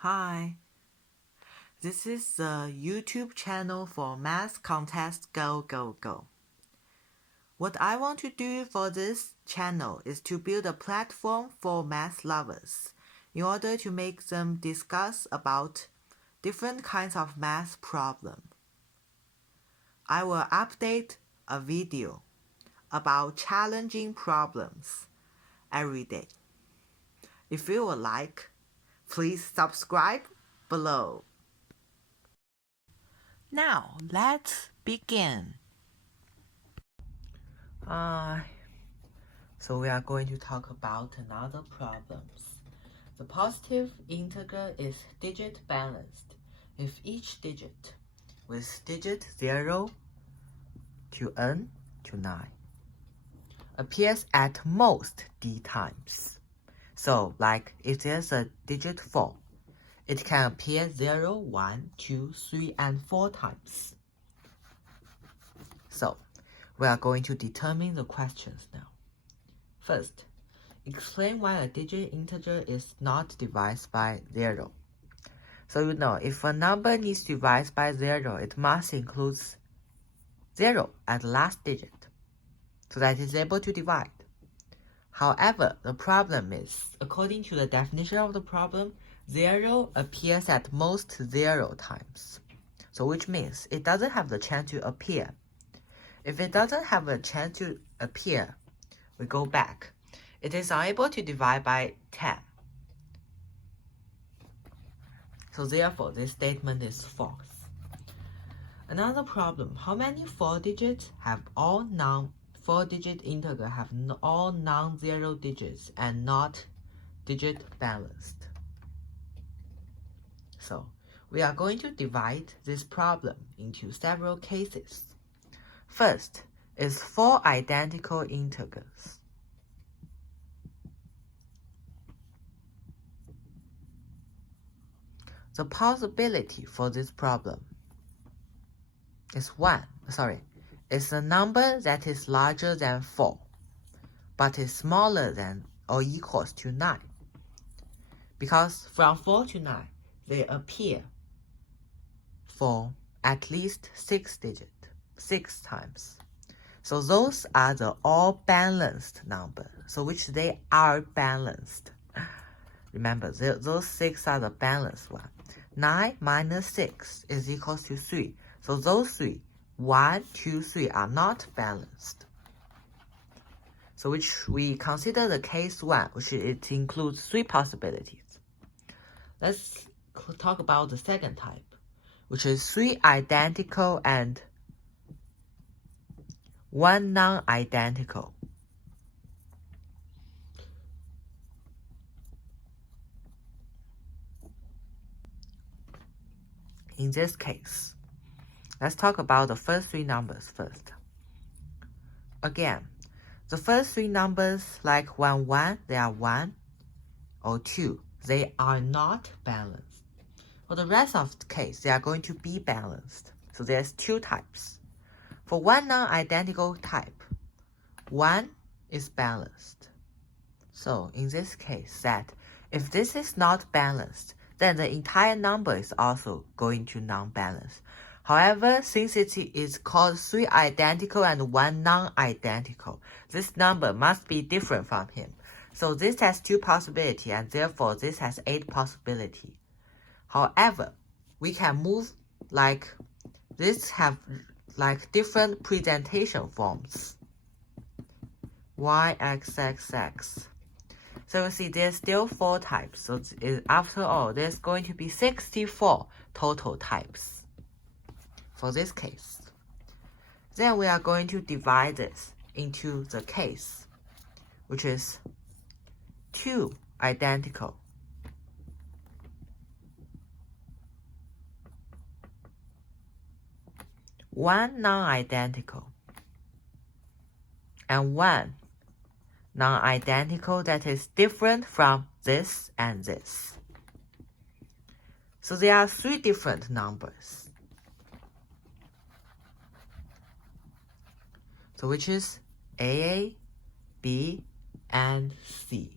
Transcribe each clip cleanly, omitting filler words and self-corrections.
Hi, this is the YouTube channel for Math Contest Go Go Go. What I want to do for this channel is to build a platform for math lovers in order to make them discuss about different kinds of math problems. I will update a video about challenging problems every day. If you would like, please subscribe below. Now, let's begin. So we are going to talk about another problems. The positive integer is digit balanced if each digit with digit 0 to n to 9 appears at most d times. So like if there's a digit 4, it can appear 0, 1, 2, 3, and 4 times. So we are going to determine the questions now. First, explain why a digit integer is not divided by 0. So you know, if a number needs to divide by 0, it must include 0 at the last digit, so that it's able to divide. However, the problem is, according to the definition of the problem, 0 appears at most 0 times. So which means it doesn't have the chance to appear. If it doesn't have a chance to appear, we go back. It is unable to divide by 10. So therefore, this statement is false. Another problem, how many 4 digits have all 4-digit integer have all non-zero digits and not digit balanced? So we are going to divide this problem into several cases. First is 4 identical integers. The possibility for this problem is is a number that is larger than 4, but is smaller than or equals to 9. Because from 4 to 9, they appear for at least 6 times. So those are the all balanced numbers, so which they are balanced. Remember, those 6 are the balanced one. 9 minus 6 is equals to 3. So those 3, 1, 2, 3 are not balanced. So which we consider the case 1, which it includes 3 possibilities. Let's talk about the second type, which is 3 identical and 1 non-identical. In this case, let's talk about the first 3 numbers first. Again, the first 3 numbers, like 1, 1, they are 1, or 2, they are not balanced. For the rest of the case, they are going to be balanced. So there's 2 types. For 1 non-identical type, 1 is balanced. So in this case, that if this is not balanced, then the entire number is also going to non-balance. However, since it is called 3 identical and 1 non-identical, this number must be different from him. So this has 2 possibilities, and therefore this has 8 possibilities. However, we can move like this, have like different presentation forms. YXXX. So you see there's still 4 types. So after all, there's going to be 64 total types for this case. Then we are going to divide this into the case, which is 2 identical. One non-identical, and 1 non-identical that is different from this and this. So there are 3 different numbers. So which is A, B, and C.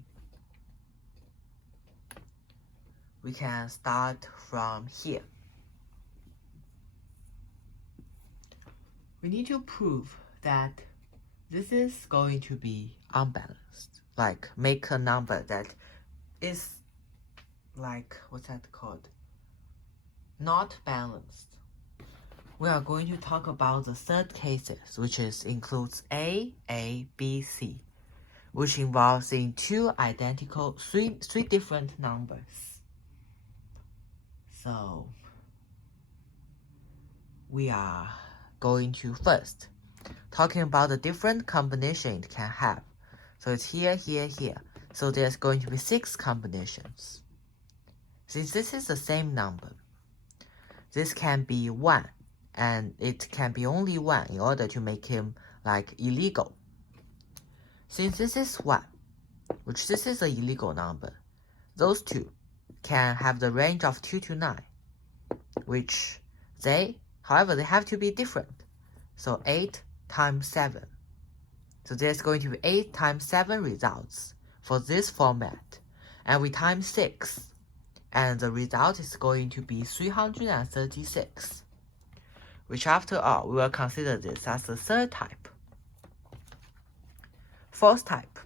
we can start from here. We need to prove that this is going to be unbalanced, like make a number that is like, what's that called? Not balanced. We are going to talk about the third cases, which includes A, B, C, which involves in three different numbers. So we are going to first talking about the different combination it can have. So it's here, here, here. So there's going to be 6 combinations. Since this is the same number, this can be 1, and it can be only 1 in order to make him like illegal. Since this is 1, which this is an illegal number, those two can have the range of 2 to 9, which however, they have to be different. So 8 times 7. So there's going to be 8 times 7 results for this format. And we times 6. And the result is going to be 336. Which after all, we will consider this as the third type. Fourth type,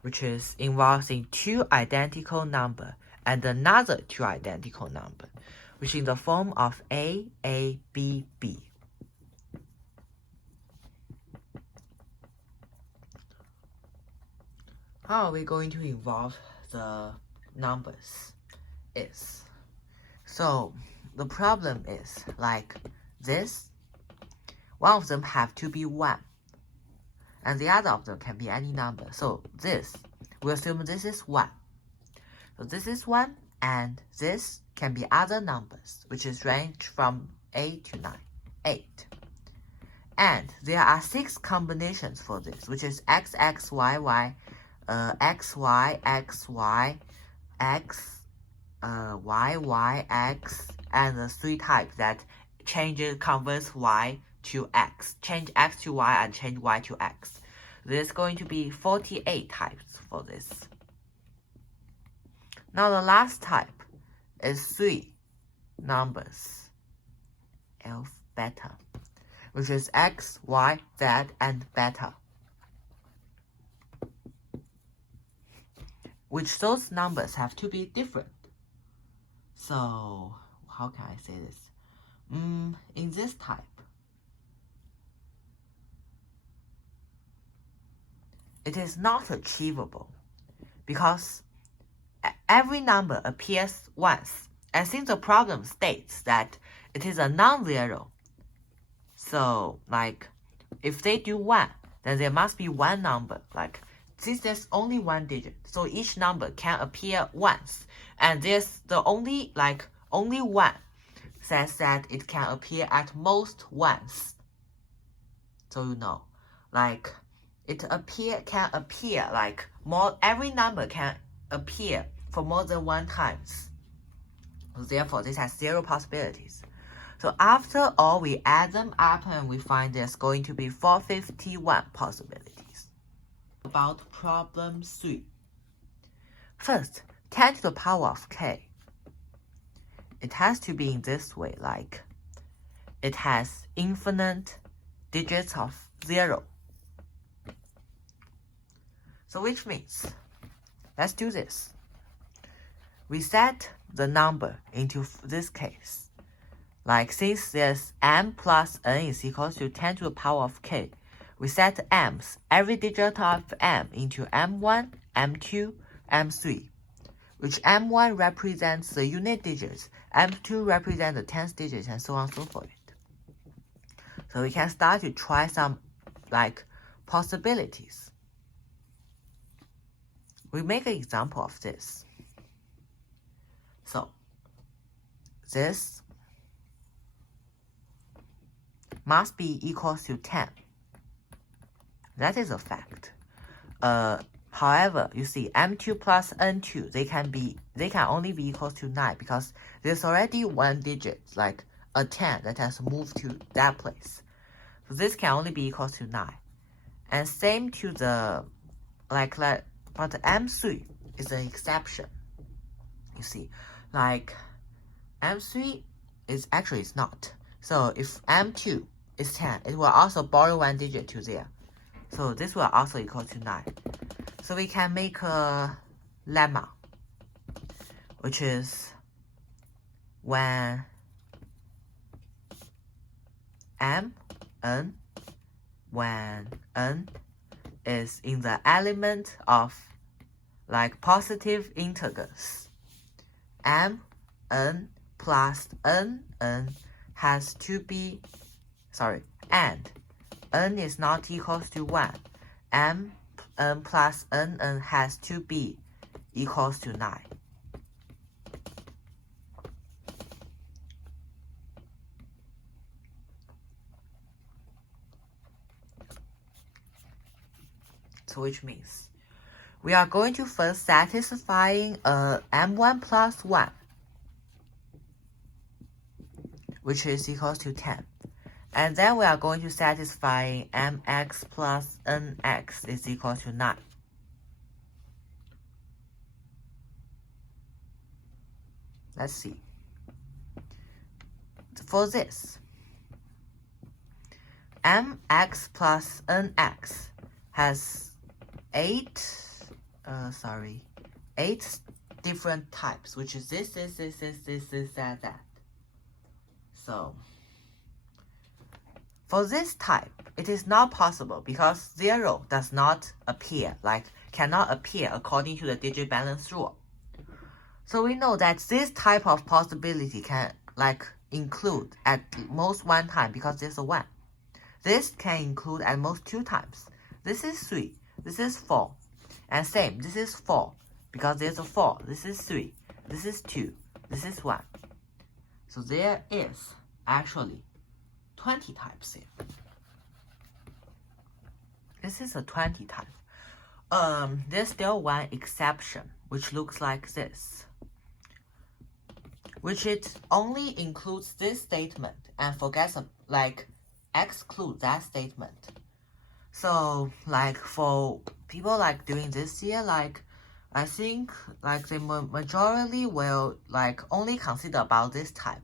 which involves in 2 identical number and another 2 identical number, which in the form of A, B, B. How are we going to involve the numbers so the problem is like this. One of them have to be 1, and the other of them can be any number. So this, we assume this is 1. So this is 1, and this can be other numbers, which is range from 8 to 9, 8. And there are 6 combinations for this, which is X, X, Y, Y, X, Y, X, Y, X, Y, Y, X, and the 3 types that converts Y to X, change X to Y and change Y to X. There's going to be 48 types for this. Now the last type is 3 numbers, alpha, beta, which is X, Y, Z, and beta. Which those numbers have to be different. So, how can I say this? In this type, it is not achievable because every number appears once. And since the problem states that it is a non-zero, so like if they do 1, then there must be 1 number. Like since there's only 1 digit, so each number can appear once. And there's only 1 says that it can appear at most once. So you know, like it can appear like more, every number can appear for more than 1 times. So therefore, this has 0 possibilities. So after all, we add them up and we find there's going to be 451 possibilities. About problem 3. First, 10 to the power of k. It has to be in this way, like it has infinite digits of 0. So which means, let's do this. We set the number into this case. Like since there's m plus n is equals to 10 to the power of k, we set m's, every digit of m, into m1, m2, m3, which m1 represents the unit digits, m2 represents the 10th digit, and so on and so forth. So we can start to try some like possibilities. We make an example of this. So this must be equals to 10. That is a fact. However, you see m2 plus n2, they can only be equals to 9 because there's already 1 digit, like a 10, that has moved to that place. So this can only be equals to 9. And same to the but m3 is an exception. You see, like M3 is actually it's not. So if M2 is 10, it will also borrow one digit to there. So this will also equal to 9. So we can make a lemma, which is when when n is in the element of like positive integers, n plus n has to be, and n is not equals to 1, n plus n has to be equals to 9. So which means we are going to first satisfying m1 plus 1, which is equals to 10. And then we are going to satisfy mx plus nx is equal to 9. Let's see. For this, mx plus nx has 8 different types, which is this, that. So for this type, it is not possible because 0 does not appear, cannot appear according to the digit balance rule. So we know that this type of possibility can include at most 1 time because there's a 1. This can include at most 2 times. This is 3. This is 4. And same, this is 4 because there's a 4. This is 3. This is 2. This is 1. So there is actually 20 types here. This is a 20 type. There's still one exception, which looks like this, which it only includes this statement and forgets exclude that statement. So for people doing this here, I think the majority will only consider about this type.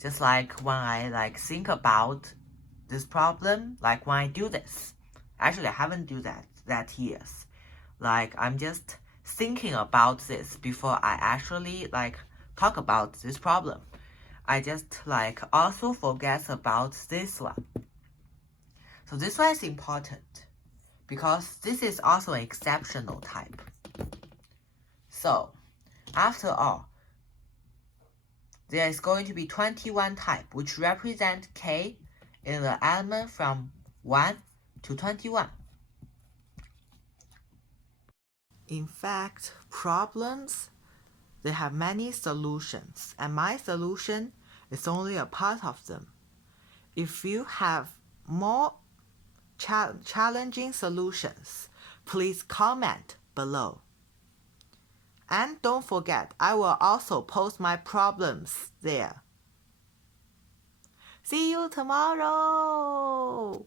Just when I think about this problem, when I do this. Actually, I haven't do that yet. I'm just thinking about this before I actually talk about this problem. I just also forget about this one. So this one is important because this is also an exceptional type. So after all, there is going to be 21 type, which represent k in the element from 1 to 21. In fact, problems, they have many solutions, and my solution is only a part of them. If you have more challenging solutions, please comment below. And don't forget, I will also post my problems there. See you tomorrow!